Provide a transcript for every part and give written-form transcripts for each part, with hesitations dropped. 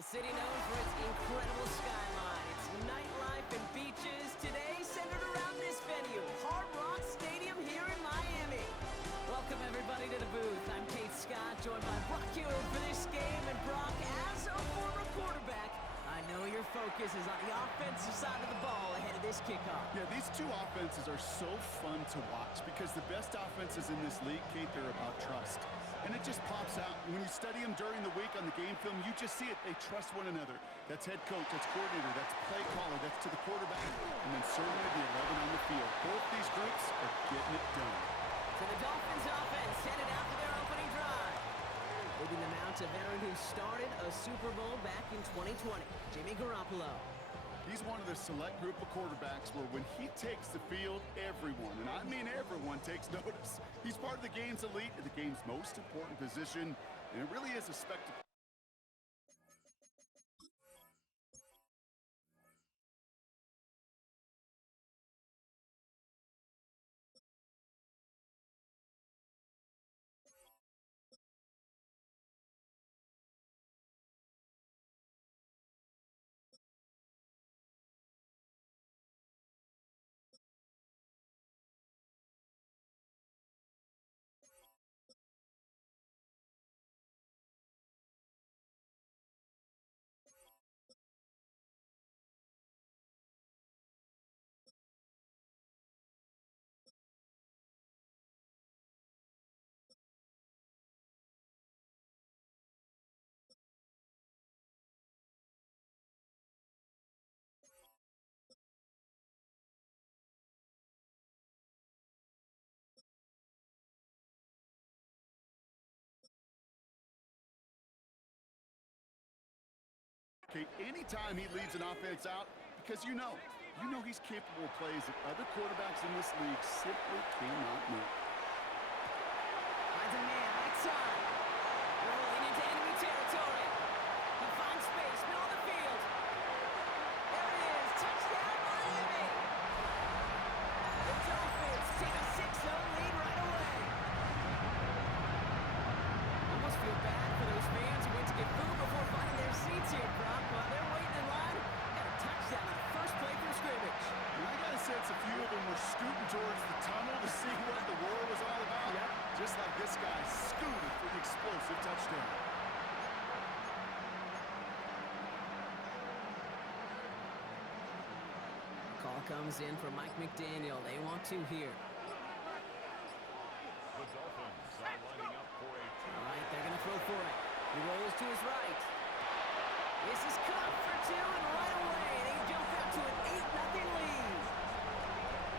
A city known for its incredible skyline, its nightlife and beaches, today centered around this venue, Hard Rock Stadium here in Miami. Welcome everybody to the booth. I'm Kate Scott, joined by Brock Hewitt for this game. And Brock, as a former quarterback, I know your focus is on the offensive side of the ball ahead of this kickoff. Yeah, these two offenses are so fun to watch because the best offenses in this league, Kate, they're about trust. And it just pops out. When you study them during the week on the game film, you just see it. They trust one another. That's head coach, that's coordinator, that's play caller, that's to the quarterback, and then certainly the 11 on the field. Both these groups are getting it done. So the Dolphins offense headed out for their opening drive. Leading them out, a veteran who started a Super Bowl back in 2020, Jimmy Garoppolo. He's one of the select group of quarterbacks where when he takes the field, everyone, and I mean everyone, takes notice. He's part of the game's elite and the game's most important position, and it really is a spectacle. Okay, anytime he leads an offense out, because you know he's capable of plays that other quarterbacks in this league simply cannot make. Finds a man right side. Rolling into enemy territory. He finds space, middle of the field. There it is. Touchdown, Miami. The Dolphins take a 6-0 lead right away. Almost feel bad for those fans who went to get food before finding their seats here, Brock. While they're waiting in line, got a touchdown on the first play from scrimmage. And I got a sense a few of them were scooting towards the tunnel to see what the war was all about. Yep. Just like this guy scooted for the explosive touchdown. Call comes in from Mike McDaniel. They want to here. The Dolphins are lining up for a All right, they're going to throw for it. He rolls to his right. This is caught for two, and right away they jump out to an 8-0 lead.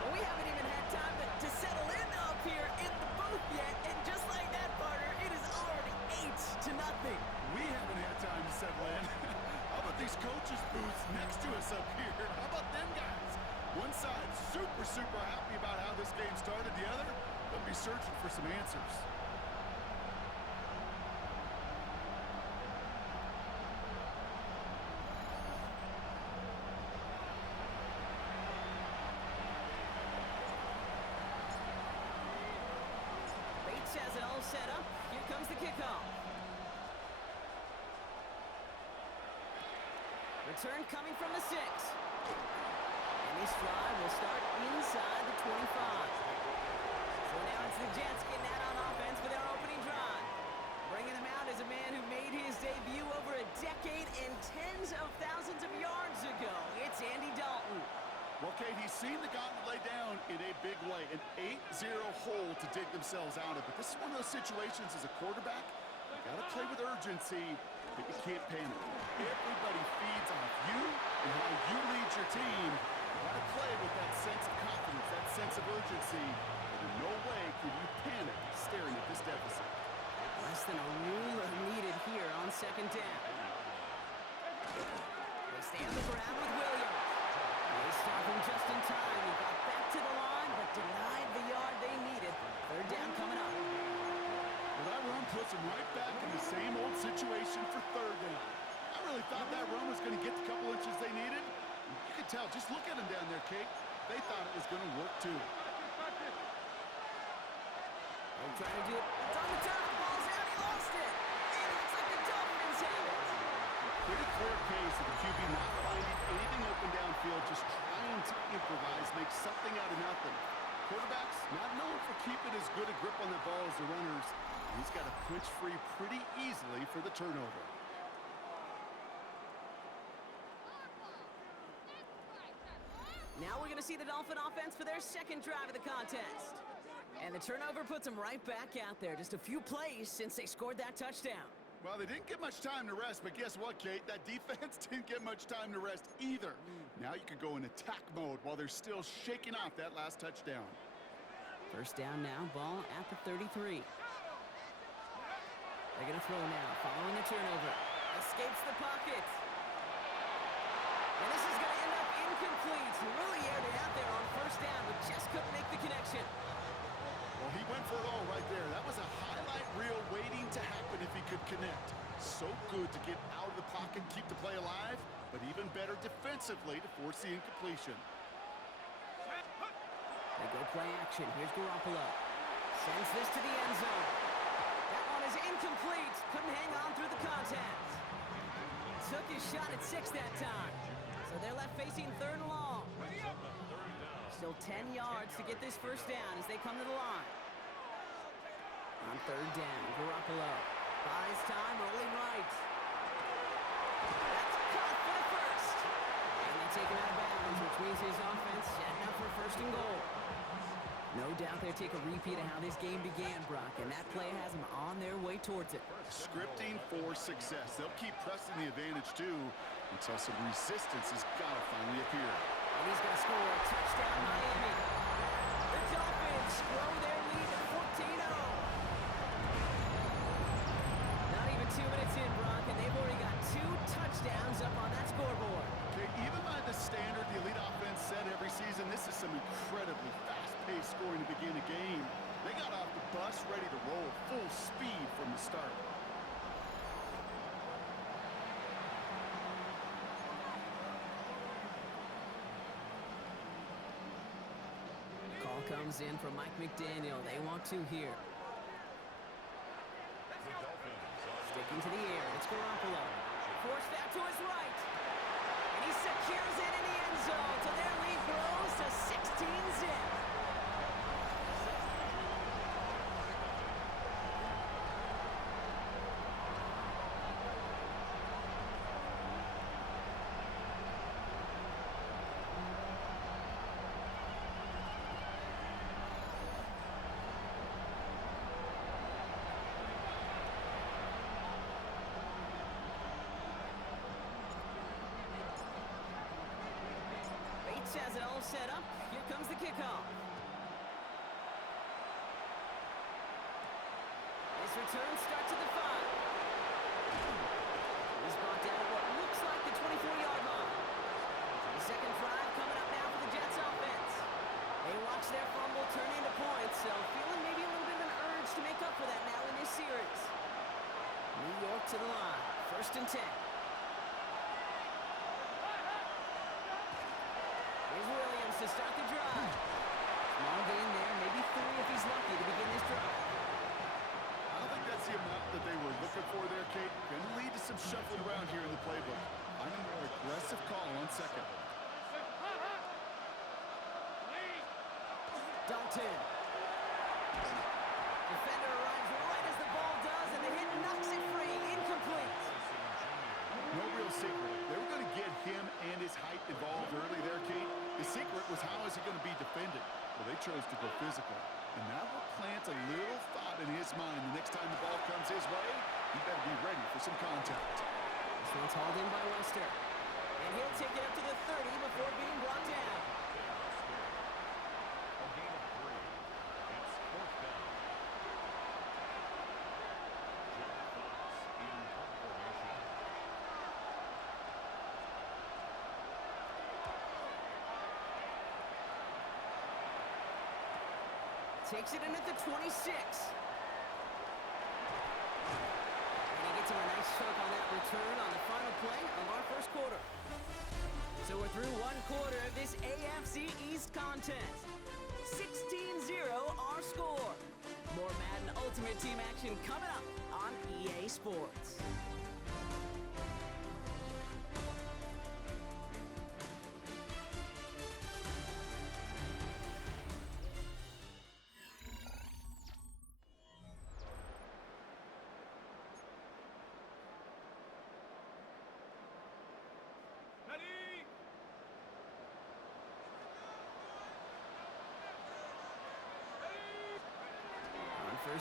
Well, we haven't even had time to settle in up here in the booth yet, and just like that, partner, it is already 8-0. We haven't had time to settle in. How about these coaches' booths next to us up here? How about them guys? One side super happy about how this game started. The other, they'll be searching for some answers. Bates has it all set up. Here comes the kickoff. Return coming from the 6. And this drive will start inside the 25. So now it's the Jets getting out on offense for their opening drive. Bringing them out is a man who made his debut over a decade and tens of thousands of yards ago. It's Andy Dalton. Well, Kate, he's seen the gauntlet lay down in a big way, an 8-0 hole to dig themselves out of. But this is one of those situations as a quarterback, you got to play with urgency, but you can't panic. Everybody feeds off you and how you lead your team. You got to play with that sense of confidence, that sense of urgency. But in no way can you panic staring at this deficit. Less than a ruler needed here on second down. They stay on the grab with Williams. They stop him just in time. He got back to the line, but denied the yard they needed. Third down coming up. Well, that run puts them right back in the same old situation for third down. I really thought that run was going to get the couple inches they needed. You could tell, just look at them down there, Kate. They thought it was going to work too. They're trying to do it. It's on the turf. The ball's out. He lost it. And it looks like the Dolphins have it. Pretty clear case of the QB not finding anything open downfield, just trying to improvise, make something out of nothing. Quarterbacks not known for keeping as good a grip on the ball as the runners. And he's got to punch free pretty easily for the turnover. Now we're going to see the Dolphin offense for their second drive of the contest. And the turnover puts them right back out there. Just a few plays since they scored that touchdown. Well, they didn't get much time to rest, but guess what, Kate? That defense didn't get much time to rest either. Now you could go in attack mode while they're still shaking off that last touchdown. First down now, ball at the 33. They're going to throw now, following the turnover. Escapes the pocket. And this is going to end up incomplete. He really aired it out there on first down, but just couldn't make the connection. Well, he went for it all right there. That was a highlight reel waiting to happen if he could connect. So good to get out of the pocket, keep the play alive, but even better defensively to force the incompletion. They go play action. Here's Garoppolo. Sends this to the end zone. That one is incomplete. Couldn't hang on through the contact. Took his shot at 6 that time. So they're left facing third and long. Still 10 yards to get this first down as they come to the line. On third down, Garoppolo buys time, rolling right. That's caught for the first. And they take him out of bounds, which means his offense setting up for first and goal. No doubt they'll take a repeat of how this game began, Brock, and that play has them on their way towards it. Scripting for success. They'll keep pressing the advantage, too, until some resistance has got to finally appear. And he's going to score a touchdown, Miami. The Dolphins grow their lead to 14-0. Not even 2 minutes in, Brock, and they've already got 2 touchdowns up on that scoreboard. Okay, even by the standard the elite offense set every season, this is some incredibly fast-paced scoring to begin a game. They got off the bus ready to roll full speed from the start. Call comes in from Mike McDaniel. They want 2 here. Sticking to the air. It's Garoppolo. Forced out to his right. And he secures it in the end zone. So their lead grows to 16-zip. Has it all set up. Here comes the kickoff. This return starts at the 5. He's brought down at what looks like the 24-yard line. The second drive coming up now for the Jets offense. They watch their fumble turn into points, so feeling maybe a little bit of an urge to make up for that now in this series. New York to the line. First and 10. To start the drive. Small gain there, maybe 3 if he's lucky to begin this drive. I don't think that's the amount that they were looking for there, Kate. Going to lead to some shuffling around here in the playbook. I'm a more aggressive call on second. Dalton. Defender arrives right as the ball does, and the hit knocks it free. Incomplete. No real secret. They were going to get him and his height involved early there, Kate. The secret was how is he going to be defended? Well, they chose to go physical. And that will plant a little thought in his mind. The next time the ball comes his way, he better be ready for some contact. This one's hauled in by Lester. And he'll take it up to the 30 before being brought down. A gain of 3. It's fourth down. Jet Fox in punt formation. Takes it in at the 26. And he gets him a nice chunk on that return on the final play of our first quarter. So we're through 1 quarter of this AFC East contest. 16-0 our score. More Madden Ultimate Team action coming up on EA Sports.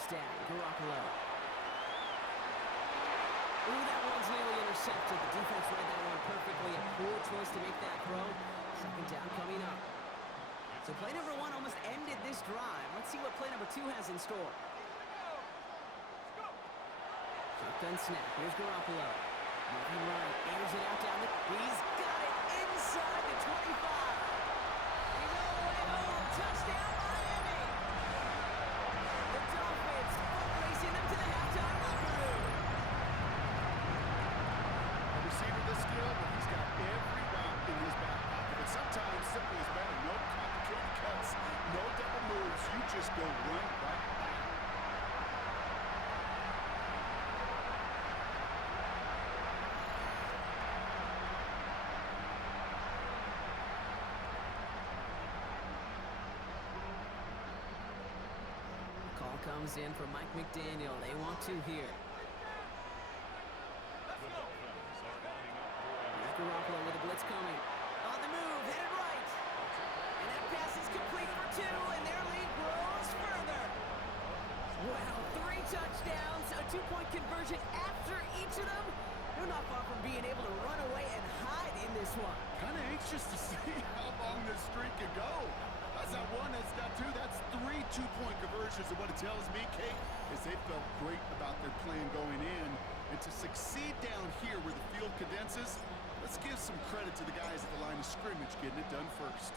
first down. Garoppolo. Ooh, that one's nearly intercepted. The defense read that one perfectly. A poor choice to make that throw. Second down coming up. So play number 1 almost ended this drive. Let's see what play number 2 has in store. Shotgun snap. Here's Garoppolo. Moving right. Airs it out down the... He's got it inside the 25. He's all the way home. Touchdown, Miami. The Dolphins racing them to the halftime locker room. The receiver this skilled, but he's got every route in his back pocket. But sometimes simple is better. No complicated cuts, no double moves. You just go run right back. Call comes in from Mike McDaniel. They want 2 here. Here's Garoppolo with a blitz coming. On the move, headed right. And that pass is complete for 2, and their lead grows further. Wow, 3 touchdowns, a 2-point conversion after each of them. They're not far from being able to run away and hide in this one. Kind of anxious to see how long this streak can go. That's not 1, that's not 2, that's 3 2-point conversions. And what it tells me, Kate, is they felt great about their plan going in. And to succeed down here where the field condenses, let's give some credit to the guys at the line of scrimmage getting it done first.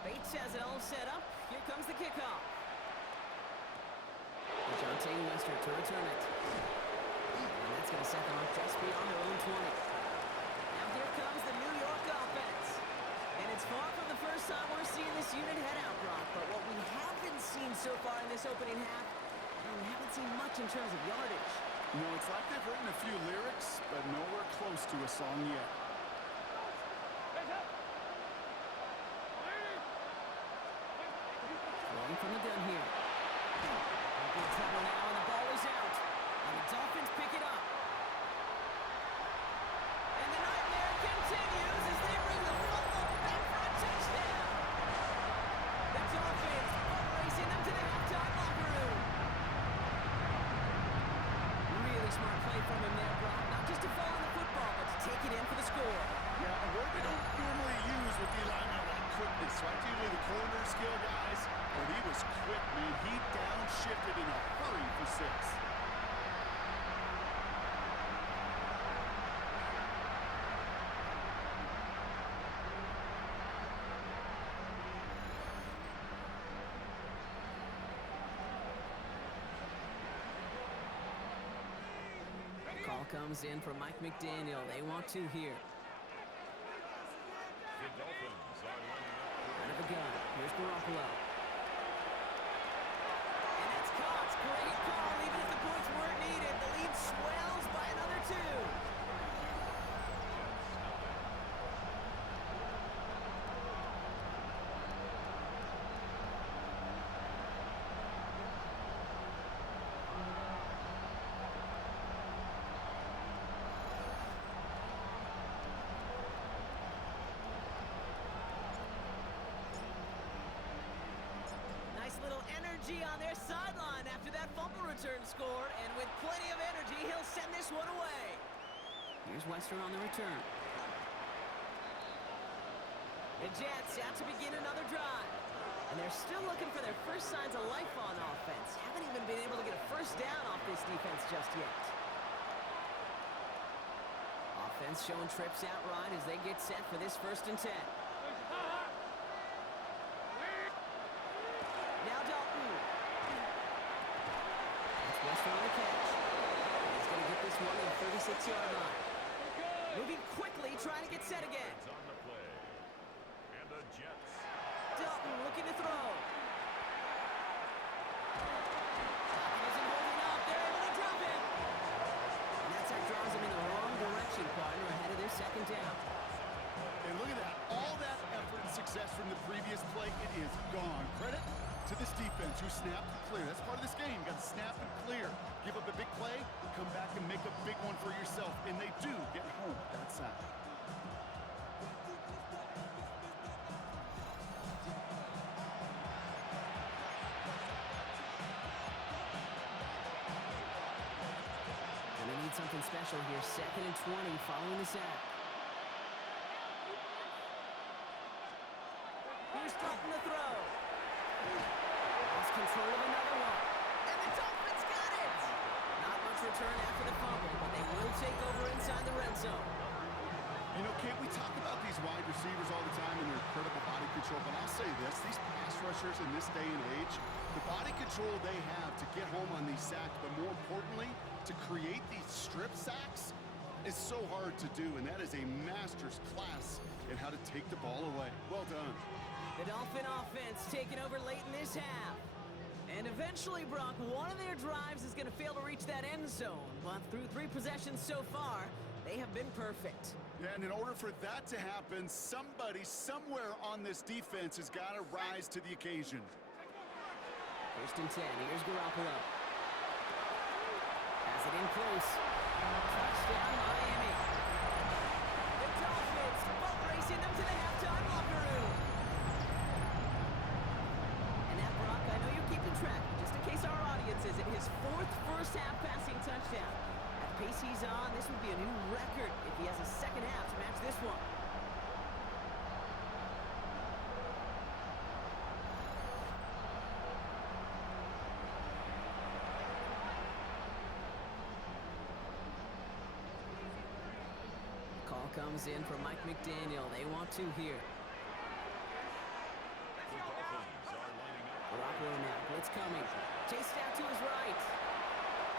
Bates has it all set up. Here comes the kickoff. Jonte Wester to return it. And that's going to set them up just beyond their own 20. Now here comes the New York offense. And it's far from the first time we're seeing this unit head out, Brock. But what we haven't seen so far in this opening half, we haven't seen much in terms of yardage. No, it's like they've written a few lyrics, but nowhere close to a song yet. Throwing from the gun here. Good trouble now, and the ball is out. And the Dolphins pick it up. And the nightmare continues as they bring the football back for a touchdown. The Dolphins are racing them to the halftime locker room. Really smart play from him there, Brock. Not just to fall on the football, but to take it in for the score. Yeah, a word we don't normally use with the alignment like quickness, right? Usually the corner skill guys, but he was quick, man. He downshifted in a hurry for 6. Call comes in from Mike McDaniel. They want 2 here. The Dolphins are lining up. Out of the gun. Here's Garoppolo. And it's caught. Great call. Even if the points weren't needed, the lead swells by another 2. Little energy on their sideline after that fumble return scored, and with plenty of energy, he'll send this one away. Here's Wester on the return. The Jets out to begin another drive, and they're still looking for their first signs of life on offense. Haven't even been able to get a first down off this defense just yet. Offense showing trips out right as they get set for this 1st and 10. Now Dalton. That's Wester on the catch. He's going to get this one to the 36-yard line. Moving quickly, trying to get set again. It's on the play. And the Jets. Dalton looking to throw. Dalton isn't holding up. They're able to drop him. And that's how draws him in the wrong direction, partner, ahead of their 2nd down. And look at that. All that effort and success from the previous play, it is gone. Credit to this defense who snapped and clear. That's part of this game. You got to snap and clear. Give up a big play, come back and make a big one for yourself. And they do get home that side. need something special here. 2nd and 20 following the sack. Here's Dalton to throw. Lost control of another one. And the Dolphins got it! Not much return after the fumble, but they will take over inside the red zone. You know, Kate, we talk about these wide receivers all the time and their incredible body control, but I'll say this, these pass rushers in this day and age, the body control they have to get home on these sacks, but more importantly, to create these strip sacks is so hard to do, and that is a master's class in how to take the ball away. Well done. The Dolphin offense taking over late in this half. And eventually, Brock, one of their drives is going to fail to reach that end zone, but through 3 possessions so far, they have been perfect. Yeah, and in order for that to happen, somebody, somewhere on this defense has got to rise to the occasion. 1st and 10, here's Garoppolo. Has it in close. Touchdown, Miami. The Dolphins boat racing them to the halftime locker room. And now, Brock, I know you're keeping track. Just in case our audience isn't, his 4th first-half passing touchdown. At the pace he's on, this would be a new record if he has a second half to match this one. Call comes in from Mike McDaniel. They want 2 here. Garoppolo now, blitz coming. Chased out to his right.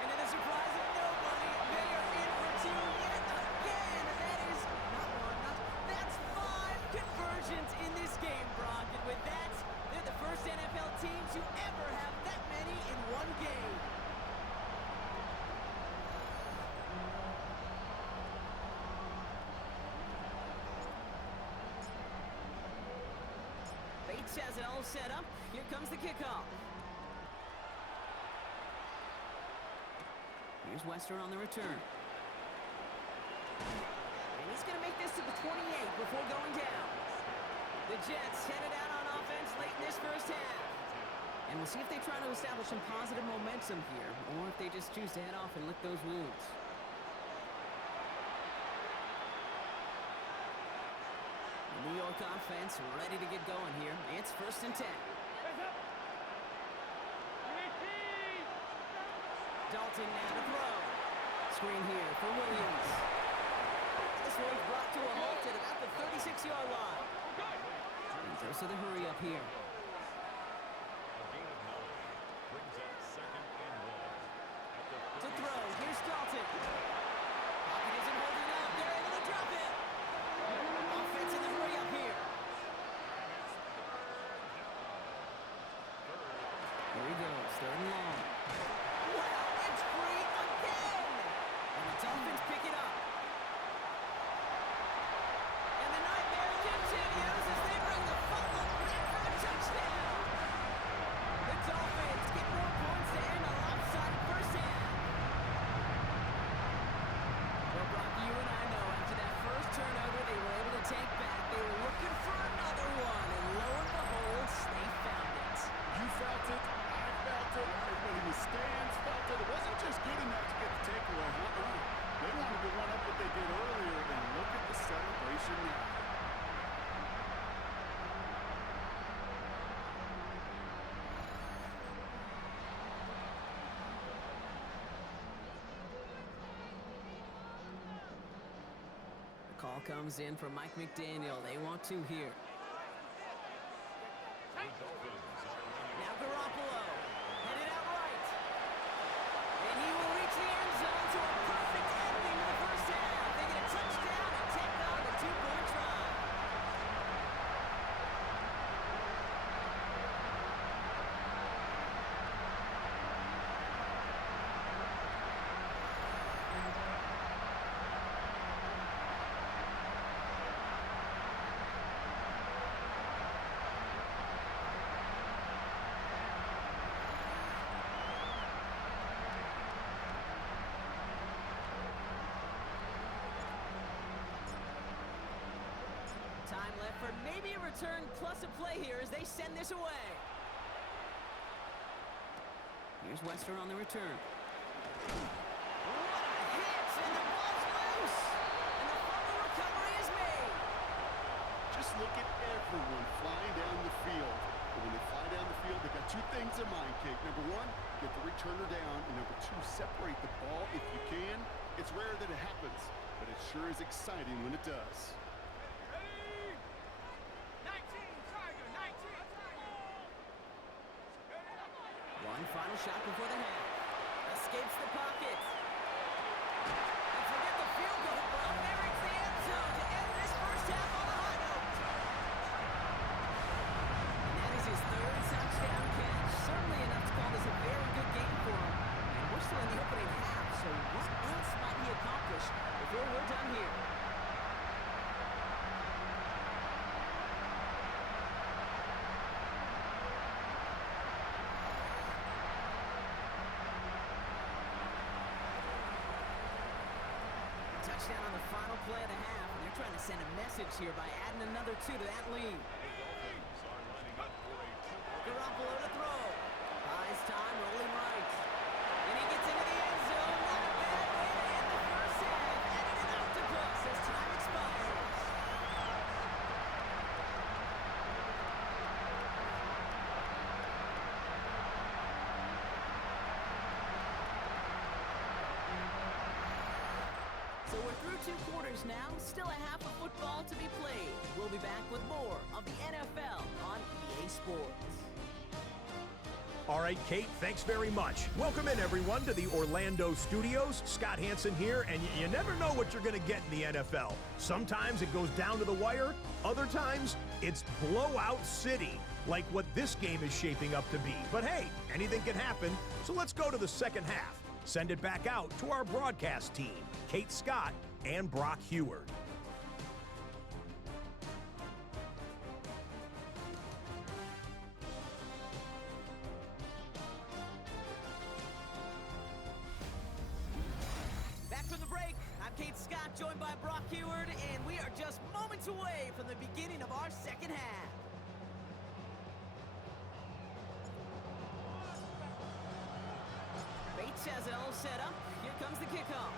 And to the surprise of nobody, they are in for 2 yet again. That is not 1, that's 5 conversions in this game, Brock. And with that, they're the first NFL team to ever have that many in one game. Bates has it all set up. Here comes the kickoff. Here's Wester on the return. And he's going to make this to the 28 before going down. The Jets headed out on offense late in this first half. And we'll see if they try to establish some positive momentum here, or if they just choose to head off and lick those wounds. The New York offense ready to get going here. It's 1st and 10. Dalton now to throw. Screen here for Williams. This one's brought to a halt at about the 36-yard line. And throws to the hurry up here. To throw, here's Dalton. Pocket isn't holding up. They're able to drop it. Offense in the hurry up here. Here he goes, 3rd and long. Well, it's free again! And the Dolphins pick it up. And the nightmare continues as they bring the fumble back for a touchdown. The Dolphins get more points to end a lopsided first half. Well, Brock, you and I know after that first turnover they were able to take back, they were looking for another one, and lo and behold, they found it. You felt it. I felt it. Everybody in the stands felt it. It wasn't just good enough to get the takeaway. They wanted to run up what they did earlier, and look at the celebration now. The call comes in from Mike McDaniel. They want 2 here. Now Garoppolo, headed out right. And he will reach the end zone to a perfect ending to the first half. They get a touchdown and take on the 2-point try. Time left for maybe a return plus a play here as they send this away. Here's Wester on the return. What a hit! Just look at everyone flying down the field. But when they fly down the field, they've got two things in mind, Kate. Number one, get the returner down. And number two, separate the ball if you can. It's rare that it happens, but it sure is exciting when it does. One final shot before the half. Escapes the pocket. And forget the field goal. Brown merits the end zone to end this first half on a high note. And that is his third touchdown catch. Certainly enough to call this a very good game for him. And we're still in the opening half, so what else might he accomplish before we're done here? Touchdown on the final play of the half. And they're trying to send a message here by adding another 2 to that lead. Garoppolo to throw. Buys time, rolling right. And he gets into the end zone. Not a bad way to end the first half. And in an octopus as time expires. So we're through 2 quarters now, still a half of football to be played. We'll be back with more of the NFL on EA Sports. All right, Kate, thanks very much. Welcome in, everyone, to the Orlando studios. Scott Hansen here, and you never know what you're going to get in the NFL. Sometimes it goes down to the wire. Other times, it's blowout city, like what this game is shaping up to be. But hey, anything can happen, so let's go to the second half. Send it back out to our broadcast team, Kate Scott and Brock Heward. Back from the break, I'm Kate Scott, joined by Brock Heward, and we are just moments away from the beginning of our second half. Bates has it all set up. Here comes the kickoff.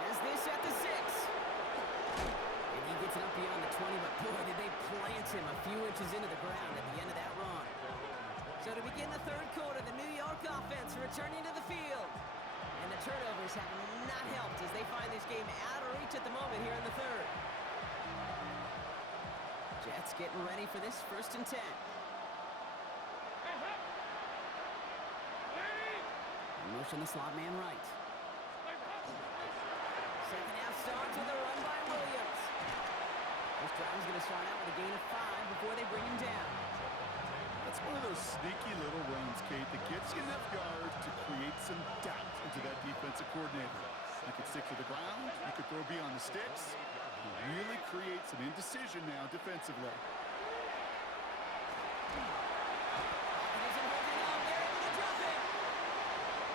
Has this at the 6. And he gets it up beyond the 20, but boy, did they plant him a few inches into the ground at the end of that run. So to begin the third quarter, the New York offense returning to the field. And the turnovers have not helped as they find this game out of reach at the moment here in the third. Jets getting ready for this 1st and 10. Motion the slot man right. Second half starts with a run by Williams. This drive is going to start out with a gain of 5 before they bring him down. That's one of those sneaky little runs, Kate, that gets you enough yards to create some doubt into that defensive coordinator. You could stick to the ground, you could throw beyond the sticks. You really create some indecision now defensively.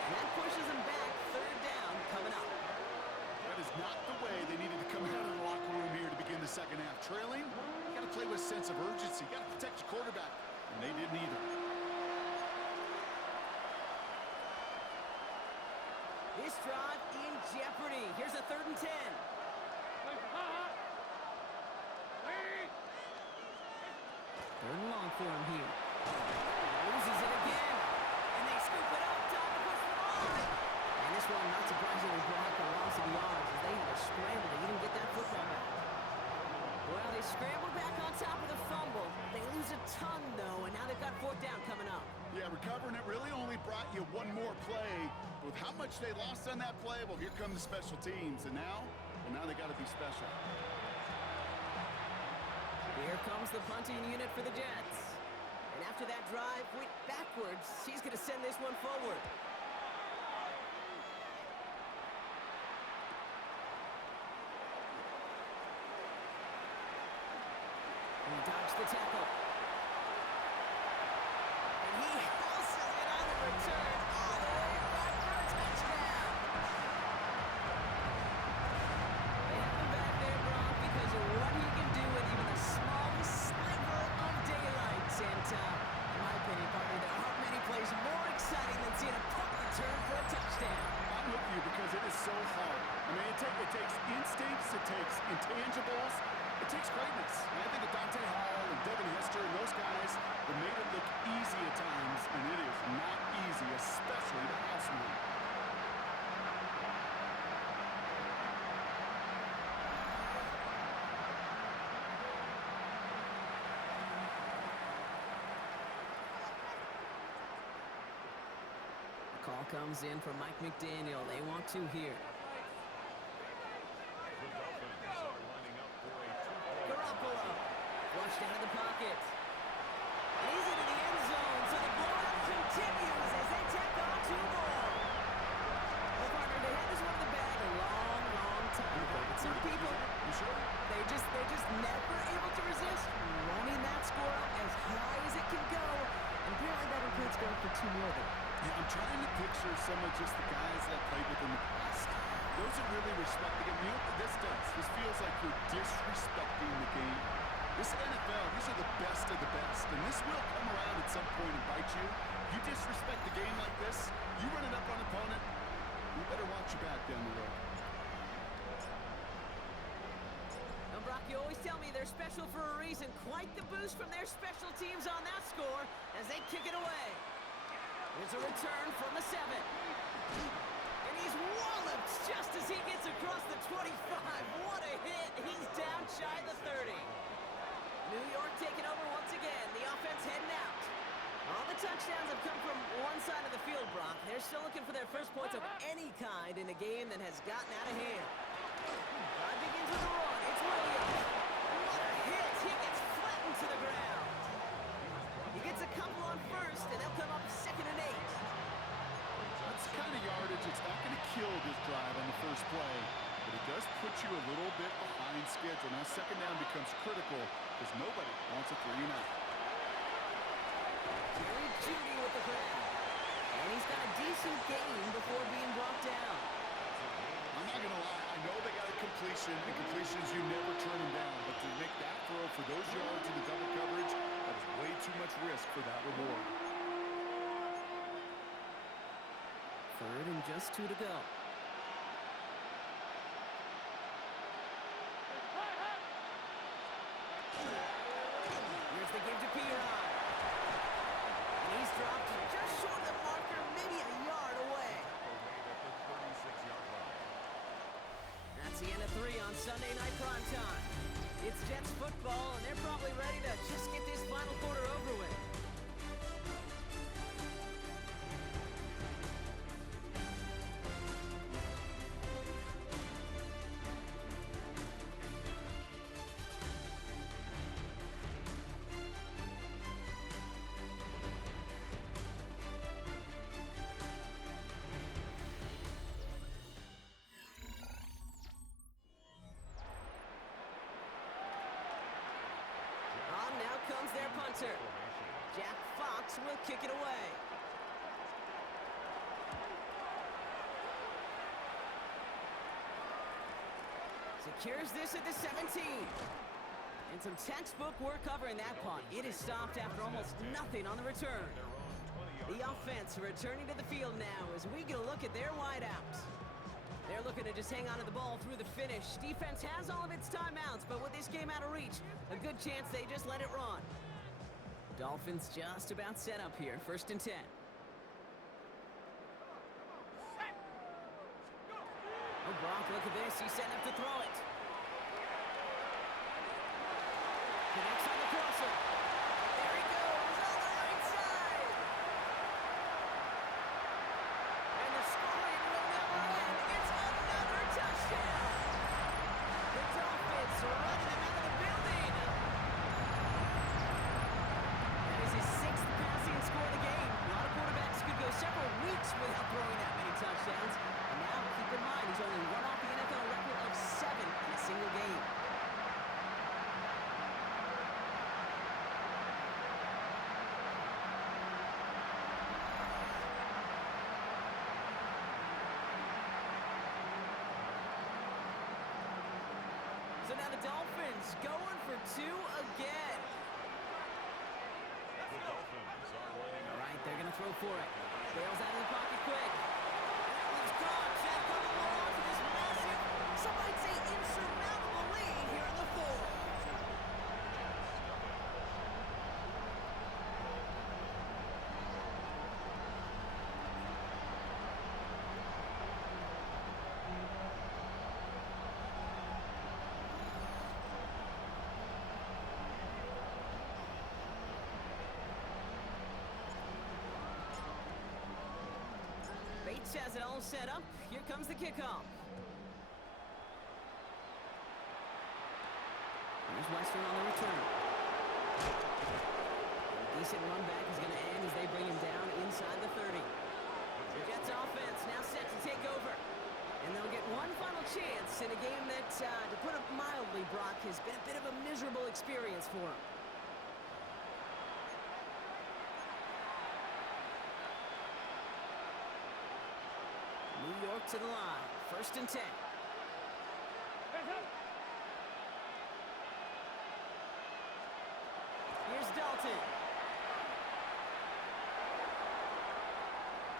That pushes him back. 3rd down coming up. That is not the way they needed to come out of the locker room here to begin the second half. Trailing, you got to play with a sense of urgency. You got to protect your quarterback, and they didn't either. This drive in jeopardy. Here's a 3rd and 10. Third and long for him here. Loses it again. And they scoop it up. Time to push the ball. And this one, not surprisingly, brought the loss of yards as they had to scramble to even get that football back. Well, they scrambled back on top of the fumble. They lose a ton, though, and now they've got 4th down coming up. Yeah, recovering it really only brought you one more play. With how much they lost on that play, well, here come the special teams. And now they got to be special. Here comes the punting unit for the Jets. And after that drive went backwards, he's going to send this one forward. He dodged the tackle. And he houses it on the return all the way back for a touchdown. They have him back there, Brock, because of what he can do with even the smallest sliver of daylight. And in my opinion, partner, there aren't many plays more exciting than seeing a so hard. I mean, it takes instincts, it takes intangibles, it takes greatness. And I think of Dante Hall and Devin Hester and those guys that made it look easy at times, and it is not easy, especially the house one. Call comes in from Mike McDaniel. They want two here. The Dolphins are lining up for a two-point. Garoppolo flushed out of the pocket. And he's into the end zone, so the blowout continues as they take on two more. Well, partner, they had this one in the bag a long, long time ago. But some people, You sure? they just never able to resist running that score up as high as it can go. And apparently that includes going for two more there. Yeah, I'm trying to picture some of just the guys that played with in the past. Those that really respect the game. You know what this does? This feels like you're disrespecting the game. This NFL, these are the best of the best, and this will come around at some point and bite you. You disrespect the game like this, you run it up on an opponent, you better watch your back down the road. Now, Brock, you always tell me they're special for a reason. Quite the boost from their special teams on that score as they kick it away. There's a return from the 7. And he's walloped just as he gets across the 25. What a hit. He's down shy of the 30. New York taking over once again. The offense heading out. All the touchdowns have come from one side of the field, Brock. They're still looking for their first points of any kind in a game that has gotten out of hand. Drive begins with a run. It's Williams. What a hit. He gets flattened to the ground. He gets a couple on first, and they'll come up 2nd and 8. That's the kind of yardage, it's not going to kill this drive on the first play, but it does put you a little bit behind schedule. Now, 2nd down becomes critical because nobody wants a 3-and-out. Jerry Jeudy with the grab. And he's got a decent gain before being brought down. I'm not going to lie, I know they got a completion, and completions you never turn them down, but to make that throw for those yards in the double coverage, that is way too much risk for that reward. 3rd and just 2 to go. Here's the give to Piron. And he's dropped just short of the marker, maybe a yard away. That's the end of 3 on Sunday Night Primetime. It's Jets football, and they're probably ready to just get this final quarter over with. On now comes their punter. Jack Fox will kick it away. Secures this at the 17. And some textbook work covering that punt. It is stopped after almost nothing on the return. The offense returning to the field now as we get a look at their wideouts. They're looking to just hang on to the ball through the finish. Defense has all of its timeouts, but with this game out of reach, a good chance they just let it run. Dolphins just about set up here. 1st and 10. Oh, Brock, look at this. He's setting up to throw it. Connects on the crosser. There he goes on the right side. And the scoring will never end. It's another touchdown. The Dolphins are running them out of the building. That is his 6th passing score of the game. A lot of quarterbacks could go several weeks without throwing that many touchdowns. And now, keep in mind, he's only one off the NFL record of 7 in a single game. So now the Dolphins going for 2 again. All right, they're going to throw for it. Bails out of the pocket quick. And that one's caught. Jack on the ball. well set up. Here comes the kickoff. Here's Western on the return. A decent run back is going to end as they bring him down inside the 30. The Jets offense now set to take over. And they'll get one final chance in a game that, to put it mildly, Brock, has been a bit of a miserable experience for him. New York to the line. 1st and 10. Here's Dalton.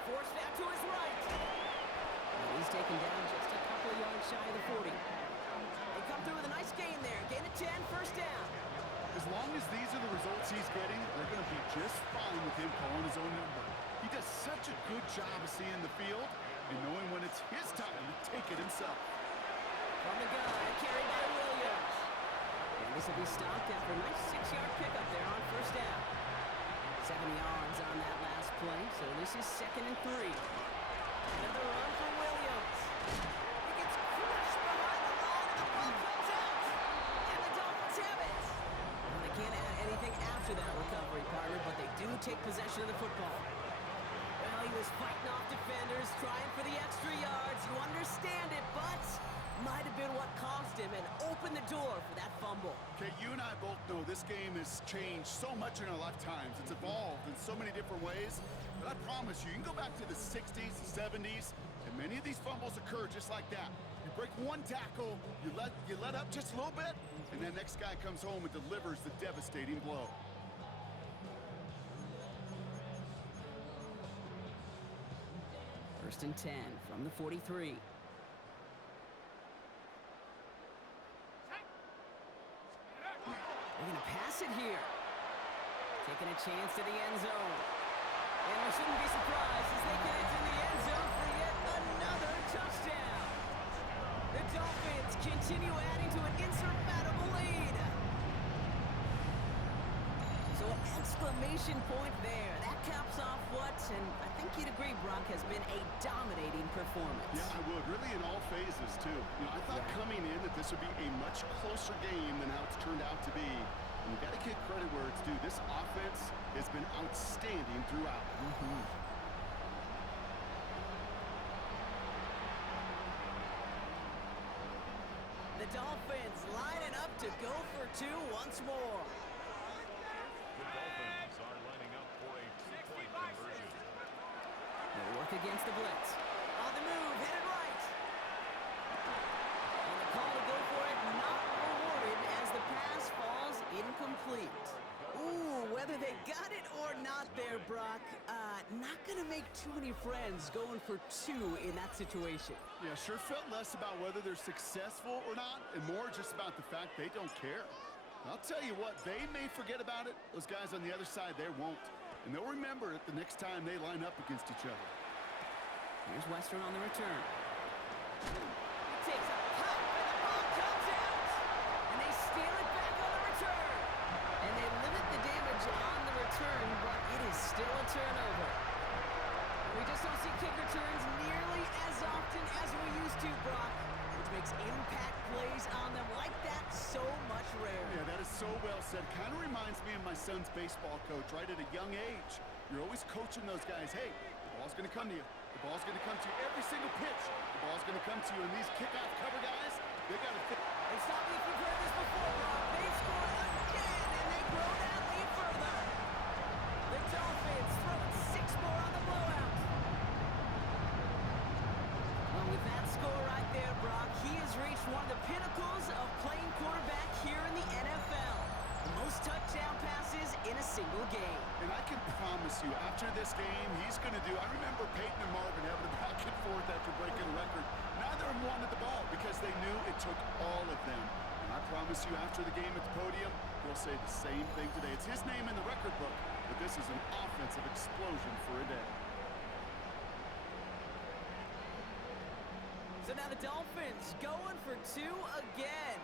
Forced out to his right. And he's taken down just a couple of yards shy of the 40. They come through with a nice gain there. Gain of 10, 1st down. As long as these are the results he's getting, they're going to be just fine with him calling his own number. He does such a good job of seeing the field and knowing when it's his time to take it himself. From the gun, carried by Williams. And this will be stopped after a nice 6-yard pickup there on 1st down. 7 yards on that last play, so this is 2nd and 3. Another run for Williams. He gets crushed behind the line, and the ball comes out. And the Dolphins have it. Well, they can't add anything after that recovery, partner, but they do take possession of the football. Well, he was fighting off defenders, trying for the extra yards. You understand it, but might have been what caused him and opened the door for that fumble. Okay, you and I both know this game has changed so much in our lifetimes. It's evolved in so many different ways. But I promise you, you can go back to the 60s, the 70s, and many of these fumbles occur just like that. You break one tackle, you let up just a little bit, and then next guy comes home and delivers the devastating blow. First and 10 from the 43. They're going to pass it here. Taking a chance to the end zone. And we shouldn't be surprised as they get into the end zone for yet another touchdown. The Dolphins continue adding to an insurmountable lead. So an exclamation point there. That caps off what, and I think you'd agree, Brock, has been a dominating performance. Yeah, I would. Really in all phases, too. You know, I thought coming in that this would be a much closer game than how it's turned out to be. And you got to give credit where it's due. This offense has been outstanding throughout. The Dolphins lining up to go for 2 once more. The Dolphins are lining up for a 2-point conversion. They'll work against the blitz. On the move, headed right. And the call to go for it not rewarded as the pass falls incomplete. Ooh, whether they got it or not there, Brock, not going to make too many friends going for 2 in that situation. Yeah, sure felt less about whether they're successful or not, and more just about the fact they don't care. I'll tell you what, they may forget about it. Those guys on the other side, they won't. And they'll remember it the next time they line up against each other. Here's Western on the return. He takes a pop, and the ball comes out. And they steal it back on the return. And they limit the damage on the return, but it is still a turnover. We just don't see kick returns nearly as often as we used to, Brock, which makes impact plays on them like that so much rarer. Yeah, that is so well said. Kind of reminds me of my son's baseball coach, right at a young age. You're always coaching those guys, hey, the ball's going to come to you. The ball's going to come to you every single pitch. The ball's going to come to you, and these kickoff cover guys, they got to fit. And stop me if you've heard this before, Brock. They score again, and they grow that lead further. The Dolphins throwing 6 more on the blowout. Well, with that score right there, Brock, he has reached one of the pinnacles of playing quarterback here in the NFL. The most touchdown passes in a single game. And I can promise you, after this game, he's going to do, I remember Peyton and Marvin having a back and forth after breaking a record. Neither of them wanted the ball because they knew it took all of them. And I promise you, after the game at the podium, he'll say the same thing today. It's his name in the record book, but this is an offensive explosion for a day. So now the Dolphins going for 2 again.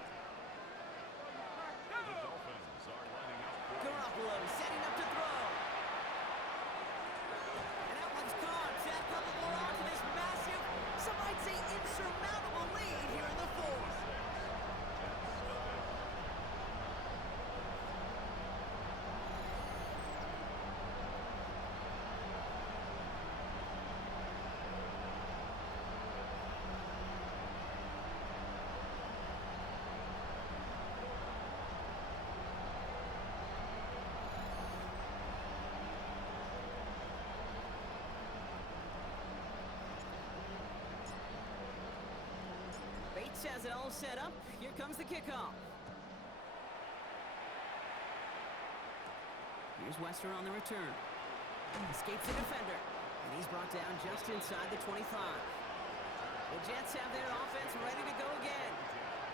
The Dolphins are lining up for Garoppolo setting up to throw. And that one's gone. Zach Garoppolo onto this massive insurmountable lead here in the fourth. Bates has it all set up. Here comes the kickoff. Here's Wester on the return. Escapes the defender. And he's brought down just inside the 25. The Jets have their offense ready to go again.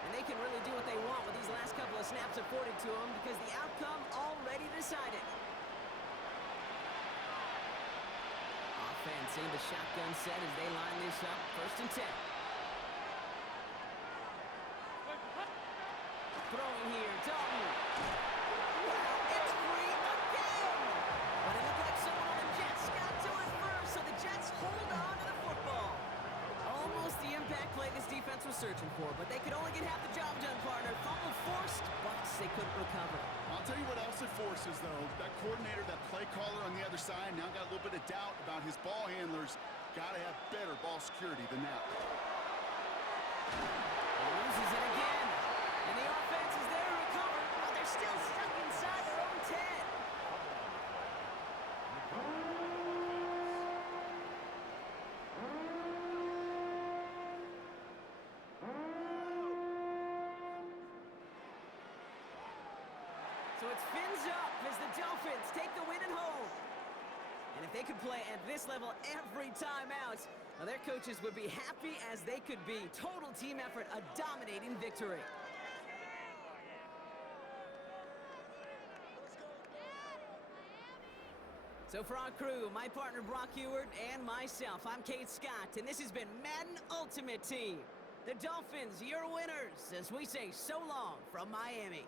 And they can really do what they want with these last couple of snaps afforded to them because the outcome already decided. Offense in the shotgun set as they line this up. 1st and 10. Throwing here, Dalton. Wow, it's free again! But it looked like someone on the Jets got to it first, so the Jets hold on to the football. Almost the impact play this defense was searching for, but they could only get half the job done, partner. Fumble forced, but they couldn't recover. I'll tell you what else it forces, though. That coordinator, that play caller on the other side, now got a little bit of doubt about his ball handlers. Got to have better ball security than that. He loses it again. And the offense is there to recover, but they're still stuck inside their own 10. So it's fins up as the Dolphins take the win at home. And if they could play at this level every time out, well, their coaches would be happy as they could be. Total team effort, a dominating victory. So for our crew, my partner Brock Ewart and myself, I'm Kate Scott, and this has been Madden Ultimate Team. The Dolphins, your winners, as we say so long from Miami.